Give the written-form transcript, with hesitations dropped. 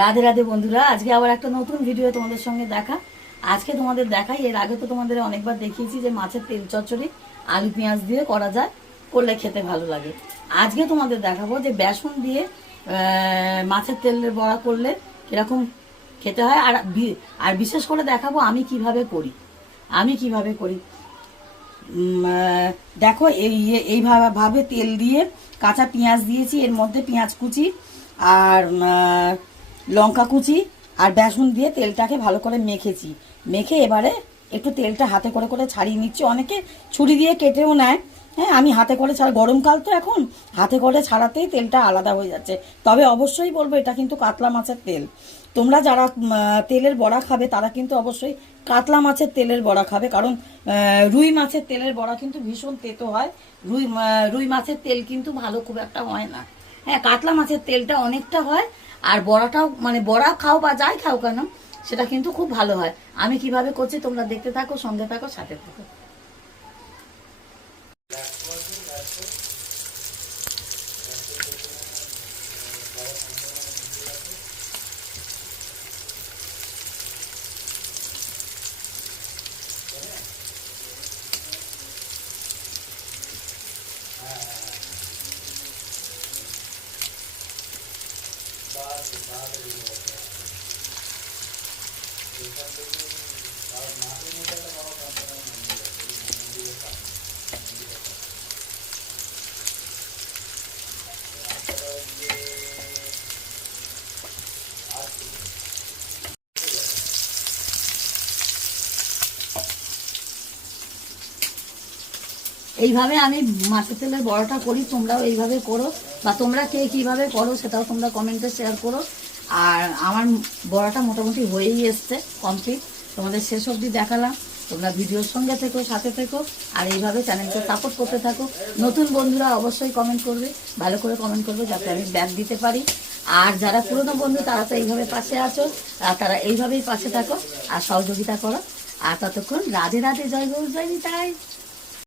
রাধে রাধে বন্ধুরা, আজকে আবার একটা নতুন ভিডিও তোমাদের সঙ্গে দেখা। আজকে তোমাদের দেখাই, এর আগে তো তোমাদের অনেকবার দেখিয়েছি যে মাছের তেল চচ্চড়ি আলু পেঁয়াজ দিয়ে করা যায়, করলে খেতে ভালো লাগে। আজকে তোমাদের দেখাবো যে বেসন দিয়ে মাছের তেলের বড়া করলে কিরকম খেতে হয়। আর বিশেষ করে দেখাবো আমি কিভাবে করি। দেখো এইভাবে তেল দিয়ে কাঁচা পেঁয়াজ দিয়েছি, এর মধ্যে পেঁয়াজ কুচি আর লঙ্কা কুচি আর বেসন দিয়ে তেলটাকে ভালো করে মেখে এবারে একটু তেলটা হাতে করে করে ছাড়িয়ে নিচ্ছি। অনেকে ছুরি দিয়ে কেটেও নেয়, হ্যাঁ আমি হাতে করে গরমকাল তো এখন হাতে করে ছাড়াতেই তেলটা আলাদা হয়ে যাচ্ছে। তবে অবশ্যই বলবো এটা কিন্তু কাতলা মাছের তেল। তোমরা যারা তেলের বড়া খাবে তারা কিন্তু অবশ্যই কাতলা মাছের তেলের বড়া খাবে, কারণ রুই মাছের তেলের বড়া কিন্তু ভীষণ তেতো হয়। রুই মাছের তেল কিন্তু ভালো খুব একটা হয় না। হ্যাঁ, কাতলা মাছের তেলটা অনেকটা হয়, আর বড়াটাও মানে বড়া খাও বা যাই খাও কেন সেটা কিন্তু খুব ভালো হয়। আমি কিভাবে করছি তোমরা দেখতে থাকো, সঙ্গে থাকো, সাথে থাকো। এইভাবে আমি মাছের তেলের বড়াটা করি, তোমরাও এইভাবে করো, বা তোমরা কে কিভাবে করো সেটাও তোমরা কমেন্টে শেয়ার করো। আর আমার বড়াটা মোটামুটি হয়েই এসছে কমপ্লিট, তোমাদের শেষ অবধি দেখালাম। তোমরা ভিডিওর সঙ্গে থেকো, সাথে থেকো, আর এইভাবে চ্যানেলকে সাপোর্ট করতে থাকো। নতুন বন্ধুরা অবশ্যই কমেন্ট করবে, ভালো করে কমেন্ট করবে যাতে আমি ব্যাক দিতে পারি। আর যারা পুরনো বন্ধু তারা তো এইভাবে পাশে আছো, আর তারা এইভাবেই পাশে থাকো আর সহযোগিতা করো। আর ততক্ষণ রাধে রাধে, জয় গৌর, জয় নিতাই।